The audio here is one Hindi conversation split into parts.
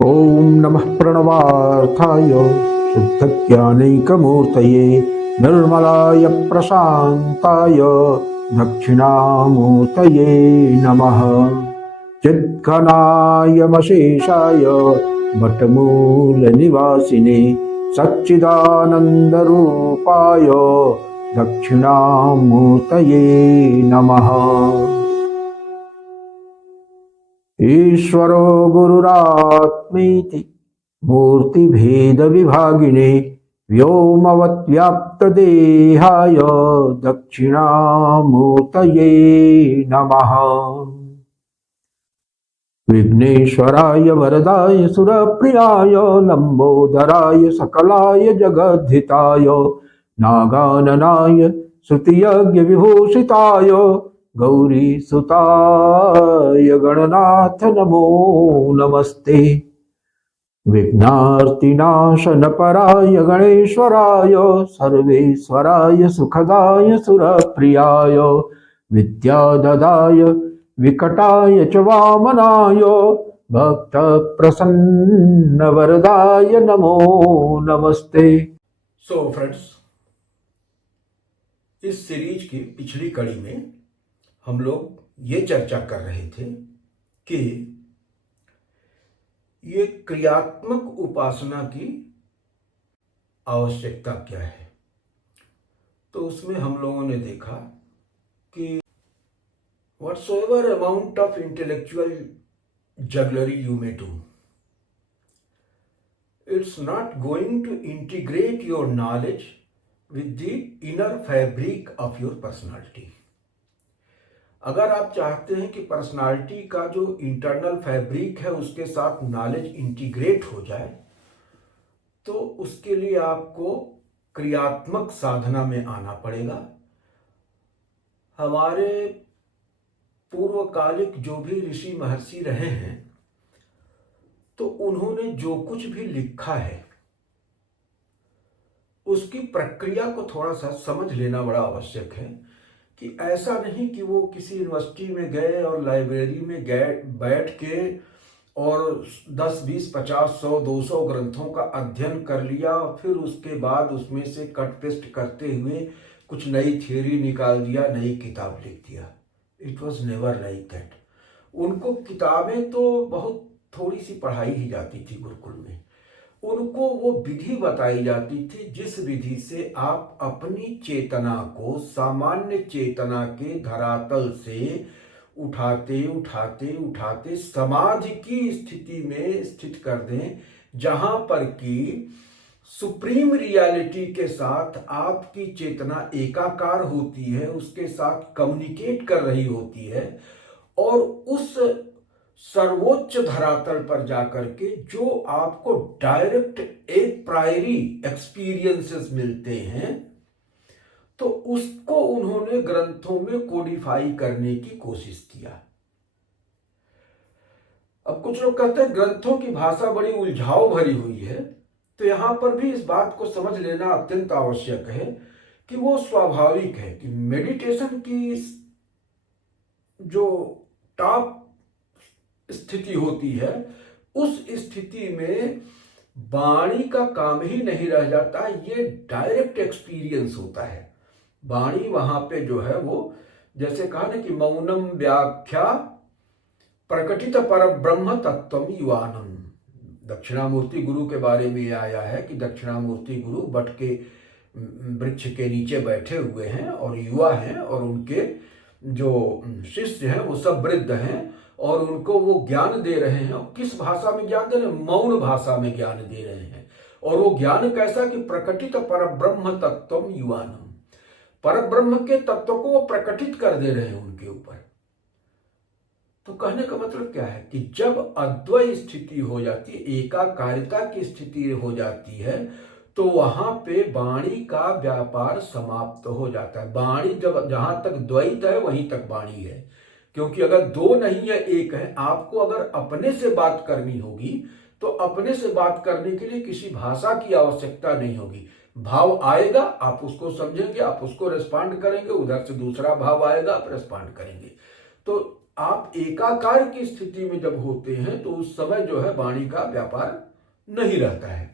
ॐ नमः प्रणवार्थाय शुद्धज्ञानैकमूर्तये निर्मलाय प्रशान्ताय दक्षिणामूर्तये नमः। चिद्घनायमशेषाय वटमूलनिवासिने सच्चिदानन्दरूपाय दक्षिणामूर्तये नमः। ईश्वरो गुरुरात्मेति मूर्तिभेदविभागिने व्योमवद्व्याप्तदेहाय दक्षिणामूर्तये नमः। विघ्नेश्वराय वरदाय सुरप्रियाय लंबोदराय सकलाय जगद्धिताय नागाननाय श्रुतियज्ञ विभूषिताय गौरीसुताय गणनाथ नमो नमस्ते। विघ्नार्तिनाशनपराय गणेश्वराय सर्वेश्वराय सुखदाय सुरप्रियाय विद्याददाय विकटाय च वामनाय भक्तप्रसन्नवरदाय नमो नमस्ते। सो फ्रेंड्स, इस सीरीज की पिछली कड़ी में हम लोग ये चर्चा कर रहे थे कि ये क्रियात्मक उपासना की आवश्यकता क्या है। तो उसमें हम लोगों ने देखा कि whatsoever amount of intellectual jugglery you may do, it's not going to integrate your knowledge with the inner fabric of your personality. अगर आप चाहते हैं कि पर्सनालिटी का जो इंटरनल फैब्रिक है उसके साथ नॉलेज इंटीग्रेट हो जाए, तो उसके लिए आपको क्रियात्मक साधना में आना पड़ेगा। हमारे पूर्वकालिक जो भी ऋषि महर्षि रहे हैं, तो उन्होंने जो कुछ भी लिखा है उसकी प्रक्रिया को थोड़ा सा समझ लेना बड़ा आवश्यक है। कि ऐसा नहीं कि वो किसी यूनिवर्सिटी में गए और लाइब्रेरी में गए बैठ के और 10, 20, 50, 100, 200 ग्रंथों का अध्ययन कर लिया और फिर उसके बाद उसमें से कट पेस्ट करते हुए कुछ नई थियोरी निकाल दिया, नई किताब लिख दिया। It was never like that. उनको किताबें तो बहुत थोड़ी सी पढ़ाई ही जाती थी गुरुकुल में। उनको वो विधि बताई जाती थी जिस विधि से आप अपनी चेतना को सामान्य चेतना के धरातल से उठाते उठाते उठाते समाधि की स्थिति में स्थित कर दें, जहां पर कि सुप्रीम रियलिटी के साथ आपकी चेतना एकाकार होती है, उसके साथ कम्युनिकेट कर रही होती है और उस सर्वोच्च धरातल पर जाकर के जो आपको डायरेक्ट एक प्रायरी एक्सपीरियंसेस मिलते हैं, तो उसको उन्होंने ग्रंथों में कोडिफाई करने की कोशिश किया। अब कुछ लोग कहते हैं ग्रंथों की भाषा बड़ी उलझाव भरी हुई है, तो यहां पर भी इस बात को समझ लेना अत्यंत आवश्यक है कि वो स्वाभाविक है कि मेडिटेशन की जो टॉप स्थिति होती है, उस स्थिति में वाणी का काम ही नहीं रह जाता, ये डायरेक्ट एक्सपीरियंस होता है। वाणी वहां पे जो है वो जैसे कहा ना कि मौनम व्याख्या प्रकटित पर ब्रह्म तत्वम युवानम। दक्षिणामूर्ति गुरु के बारे में आया है कि दक्षिणामूर्ति गुरु बट के वृक्ष के नीचे बैठे हुए हैं और युवा हैं और उनके जो शिष्य हैं वो सब वृद्ध हैं और उनको वो ज्ञान दे रहे हैं। किस भाषा में ज्ञान दे रहे हैं? मौन भाषा में ज्ञान दे रहे हैं। और वो ज्ञान कैसा कि प्रकटित परब्रह्म तत्वम युवानम, परब्रह्म के तत्व को वो प्रकटित कर दे रहे हैं उनके ऊपर। तो कहने का मतलब क्या है कि जब अद्वैत स्थिति हो जाती है, एकाकारिता की स्थिति हो जाती है, तो वहां पे वाणी का व्यापार समाप्त हो जाता है। वाणी जब जहां तक द्वैत है वहीं तक वाणी है, क्योंकि अगर दो नहीं है एक है। आपको अगर अपने से बात करनी होगी तो अपने से बात करने के लिए किसी भाषा की आवश्यकता नहीं होगी। भाव आएगा, आप उसको समझेंगे, आप उसको रिस्पॉन्ड करेंगे, उधर से दूसरा भाव आएगा, आप रिस्पॉन्ड करेंगे। तो आप एकाकार की स्थिति में जब होते हैं तो उस समय जो है वाणी का व्यापार नहीं रहता है।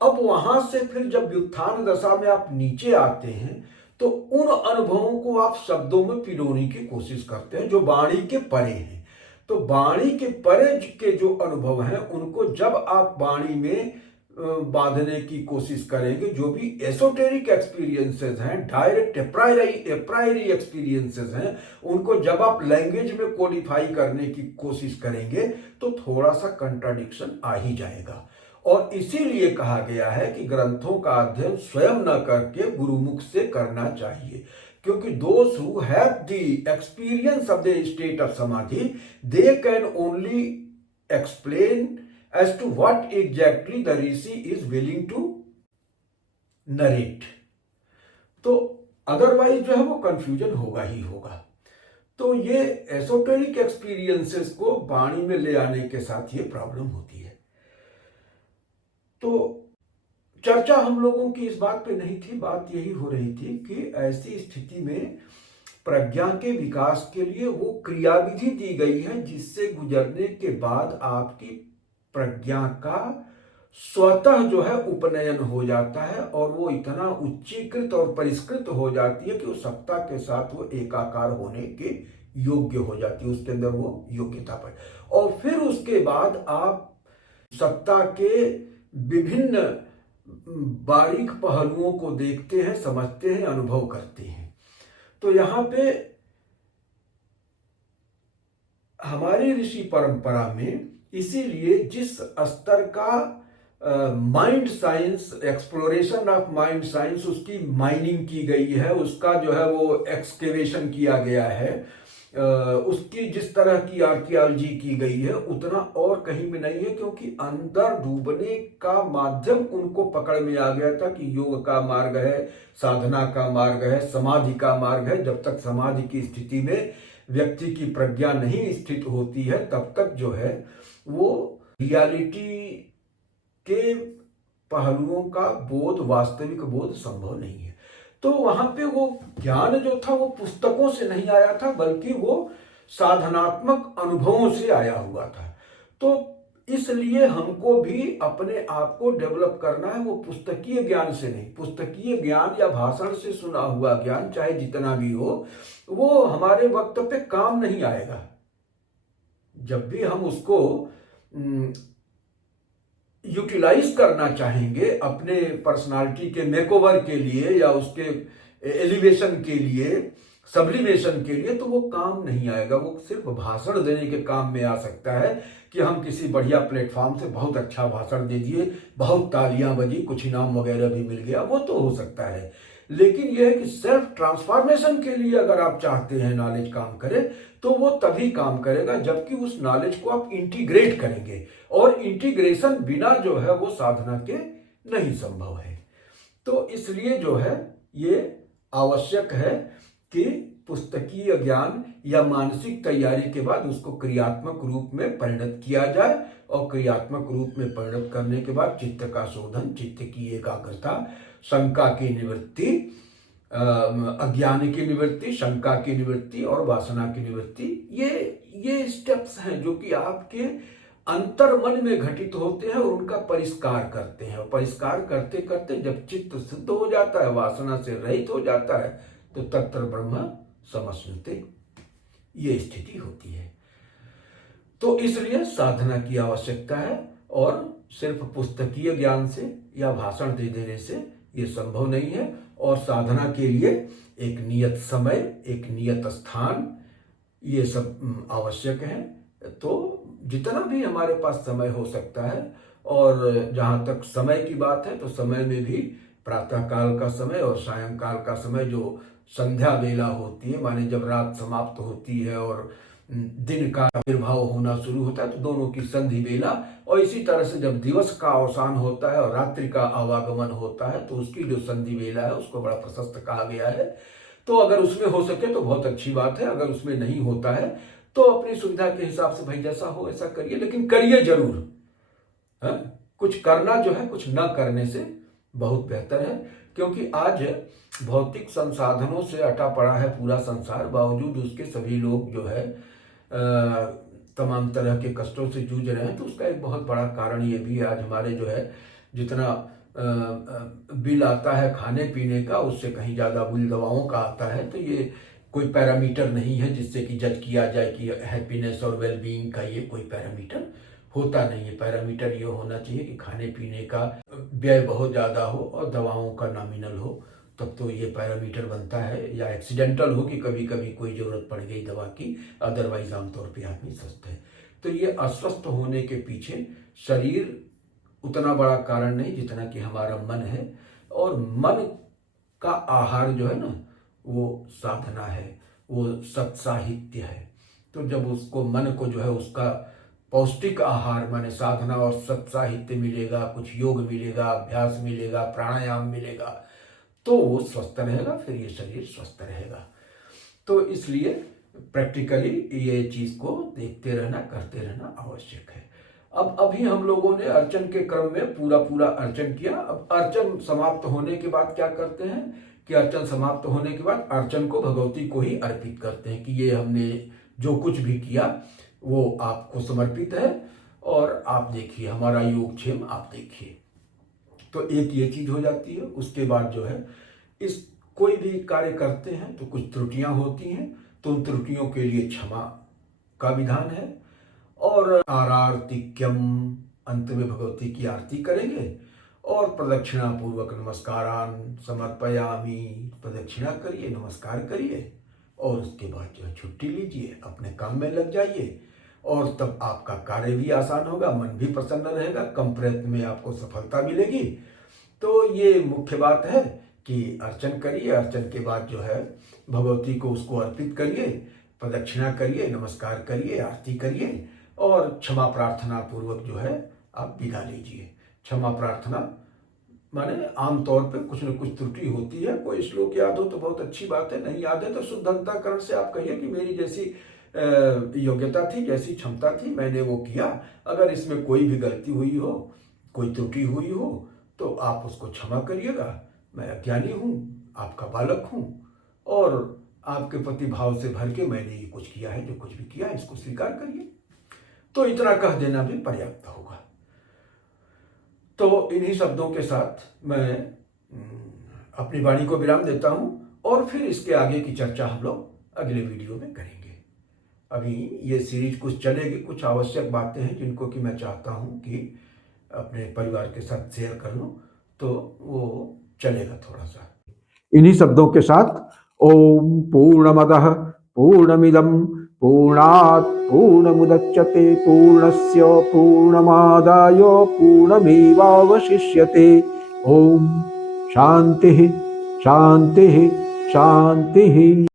अब वहां से फिर जब व्युत्थान दशा में आप नीचे आते हैं तो उन अनुभवों को आप शब्दों में पिरोने की कोशिश करते हैं जो वाणी के परे हैं। तो वाणी के परे के जो अनुभव हैं उनको जब आप वाणी में बांधने की कोशिश करेंगे, जो भी एसोटेरिक एक्सपीरियंसेस हैं, डायरेक्ट एप्रायरी एक्सपीरियंसेस हैं, उनको जब आप लैंग्वेज में कोडिफाई करने की कोशिश करेंगे तो थोड़ा सा कंट्राडिक्शन आ ही जाएगा। और इसीलिए कहा गया है कि ग्रंथों का अध्ययन स्वयं न करके गुरुमुख से करना चाहिए, क्योंकि those who have the experience of the state of samadhi they can only explain as to what exactly the rishi is willing to narrate। तो अदरवाइज जो है वो कंफ्यूजन होगा ही होगा। तो ये एसोटेरिक एक्सपीरियंसेस को वाणी में ले आने के साथ ये प्रॉब्लम होती है। तो चर्चा हम लोगों की इस बात पे नहीं थी, बात यही हो रही थी कि ऐसी स्थिति में प्रज्ञा के विकास के लिए वो क्रियाविधि दी गई है जिससे गुजरने के बाद आपकी प्रज्ञा का स्वतः जो है उपनयन हो जाता है और वो इतना उच्चीकृत और परिष्कृत हो जाती है कि वो सत्ता के साथ वो एकाकार होने के योग्य हो जाती है, उसके अंदर वो योग्यता पर। और फिर उसके बाद आप सत्ता के विभिन्न बारीक पहलुओं को देखते हैं, समझते हैं, अनुभव करते हैं। तो यहाँ पे हमारी ऋषि परंपरा में इसीलिए जिस स्तर का mind science, exploration of mind science, उसकी माइनिंग की गई है, उसका जो है वो एक्सकेवेशन किया गया है, उसकी जिस तरह की आर्कियोलॉजी की गई है उतना और कहीं में नहीं है, क्योंकि अंदर डूबने का माध्यम उनको पकड़ में आ गया था कि योग का मार्ग है, साधना का मार्ग है, समाधि का मार्ग है। जब तक समाधि की स्थिति में व्यक्ति की प्रज्ञा नहीं स्थित होती है तब तक जो है वो रियलिटी के पहलुओं का बोध, वास्तविक बोध संभव नहीं है। तो वहां पे वो ज्ञान जो था वो पुस्तकों से नहीं आया था, बल्कि वो साधनात्मक अनुभवों से आया हुआ था। तो इसलिए हमको भी अपने आप को डेवलप करना है, वो पुस्तकीय ज्ञान से नहीं। पुस्तकीय ज्ञान या भाषण से सुना हुआ ज्ञान चाहे जितना भी हो, वो हमारे वक्त पे काम नहीं आएगा। जब भी हम उसको यूटिलाइज करना चाहेंगे अपने पर्सनालिटी के मेकओवर के लिए या उसके एलिवेशन के लिए, सब्लिमेशन के लिए, तो वो काम नहीं आएगा। वो सिर्फ भाषण देने के काम में आ सकता है कि हम किसी बढ़िया प्लेटफॉर्म से बहुत अच्छा भाषण दे दिए, बहुत तालियां बजी, कुछ इनाम वगैरह भी मिल गया, वो तो हो सकता है। लेकिन यह है कि सेल्फ ट्रांसफॉर्मेशन के लिए अगर आप चाहते हैं नॉलेज काम करे तो वो तभी काम करेगा जबकि उस नॉलेज को आप इंटीग्रेट करेंगे, और इंटीग्रेशन बिना जो है वो साधना के नहीं संभव है। तो इसलिए जो है ये आवश्यक है कि पुस्तकीय ज्ञान या मानसिक तैयारी के बाद उसको क्रियात्मक रूप में परिणत किया जाए, और क्रियात्मक रूप में परिणत करने के बाद चित्त का शोधन, चित्त की एकाग्रता, शंका की निवृत्ति, अज्ञान की निवृत्ति, शंका की निवृत्ति और वासना की निवृत्ति, ये स्टेप्स हैं जो कि आपके अंतर मन में घटित होते हैं और उनका परिष्कार करते हैं। और परिष्कार करते करते जब चित्त शुद्ध हो जाता है, वासना से रहित हो जाता है, तो तत्र ब्रह्म समश्नुते, ये स्थिति होती है। तो इसलिए साधना की आवश्यकता है, और सिर्फ पुस्तकीय ज्ञान से या भाषण दे देने से ये संभव नहीं है। और साधना के लिए एक नियत समय, एक नियत स्थान, ये सब आवश्यक है। तो जितना भी हमारे पास समय हो सकता है, और जहाँ तक समय की बात है तो समय में भी प्रातः काल का समय और सायंकाल का समय, जो संध्या वेला होती है, माने जब रात समाप्त होती है और दिन का आविर्भाव होना शुरू होता है, तो दोनों की संधि वेला, और इसी तरह से जब दिवस का अवसान होता है और रात्रि का आवागमन होता है तो उसकी जो संधि वेला है उसको बड़ा प्रशस्त कहा गया है। तो अगर उसमें हो सके तो बहुत अच्छी बात है, अगर उसमें नहीं होता है तो अपनी सुविधा के हिसाब से भाई जैसा हो ऐसा करिए, लेकिन करिए जरूर। कुछ करना जो है कुछ न करने से बहुत बेहतर है। क्योंकि आज भौतिक संसाधनों से अटा पड़ा है पूरा संसार, बावजूद उसके सभी लोग जो है तमाम तरह के कष्टों से जूझ रहे हैं। तो उसका एक बहुत बड़ा कारण ये भी है, आज हमारे जो है जितना बिल आता है खाने पीने का, उससे कहीं ज़्यादा बिल दवाओं का आता है। तो ये कोई पैरामीटर नहीं है जिससे कि जज किया जाए कि हैप्पीनेस और वेलबींग का ये कोई पैरामीटर होता नहीं है। पैरामीटर ये होना चाहिए कि खाने पीने का व्यय बहुत ज़्यादा हो और दवाओं का नॉमिनल हो, तब तो ये पैरामीटर बनता है। या एक्सीडेंटल हो कि कभी कभी कोई ज़रूरत पड़ गई दवा की, अदरवाइज आमतौर पे आदमी स्वस्थ है। तो ये अस्वस्थ होने के पीछे शरीर उतना बड़ा कारण नहीं जितना कि हमारा मन है। और मन का आहार जो है ना, वो साधना है, वो सत्साहित्य है। तो जब उसको मन को जो है उसका पौष्टिक आहार माने साधना और सत्साहित्य मिलेगा, कुछ योग मिलेगा, अभ्यास मिलेगा, प्राणायाम मिलेगा, तो वो स्वस्थ रहेगा, फिर ये शरीर स्वस्थ रहेगा। तो इसलिए प्रैक्टिकली ये चीज़ को देखते रहना, करते रहना आवश्यक है। अब अभी हम लोगों ने अर्चन के क्रम में पूरा अर्चन किया। अब अर्चन समाप्त होने के बाद क्या करते हैं कि अर्चन समाप्त होने के बाद अर्चन को भगवती को ही अर्पित करते हैं कि ये हमने जो कुछ भी किया वो आपको समर्पित है, और आप देखिए हमारा योगक्षेम आप देखिए। तो एक ये चीज हो जाती है। उसके बाद जो है इस कोई भी कार्य करते हैं तो कुछ त्रुटियां होती हैं, तो उन त्रुटियों के लिए क्षमा का विधान है। और आरार्तिक्यम, अंत में भगवती की आरती करेंगे और प्रदक्षिणा पूर्वक नमस्कारान समर्पयामि, प्रदक्षिणा करिए, नमस्कार करिए और उसके बाद जो है छुट्टी लीजिए, अपने काम में लग जाइए। और तब आपका कार्य भी आसान होगा, मन भी प्रसन्न रहेगा, कम प्रयत्न में आपको सफलता मिलेगी। तो ये मुख्य बात है कि अर्चन करिए, अर्चन के बाद जो है भगवती को उसको अर्पित करिए, प्रदक्षिणा करिए, नमस्कार करिए, आरती करिए और क्षमा प्रार्थना पूर्वक जो है आप विदा लीजिए। क्षमा प्रार्थना माने आमतौर पे कुछ न कुछ त्रुटि होती है। कोई श्लोक याद हो तो बहुत अच्छी बात है, नहीं याद है तो शुद्ध अंतःकरण से आप कहिए कि मेरी जैसी योग्यता थी, जैसी क्षमता थी, मैंने वो किया। अगर इसमें कोई भी गलती हुई हो, कोई त्रुटि हुई हो, तो आप उसको क्षमा करिएगा। मैं अज्ञानी हूँ, आपका बालक हूँ, और आपके प्रति भाव से भर के मैंने ये कुछ किया है, जो कुछ भी किया है इसको स्वीकार करिए। तो इतना कह देना भी पर्याप्त होगा। तो इन्हीं शब्दों के साथ मैं अपनी वाणी को विराम देता हूं, और फिर इसके आगे की चर्चा हम लोग अगले वीडियो में करेंगे। अभी ये सीरीज कुछ चलेगी, कुछ आवश्यक बातें हैं जिनको कि मैं चाहता हूं कि अपने परिवार के साथ शेयर कर लूं, तो वो चलेगा थोड़ा सा। इन्हीं शब्दों के साथ ओम पूर्णमदः पूर्णमिदं पूर्णात् पूर्णमुदच्यते पूर्णस्य पूर्णमादाय पूर्णमेवावशिष्यते। ओम शांति शांति शांति।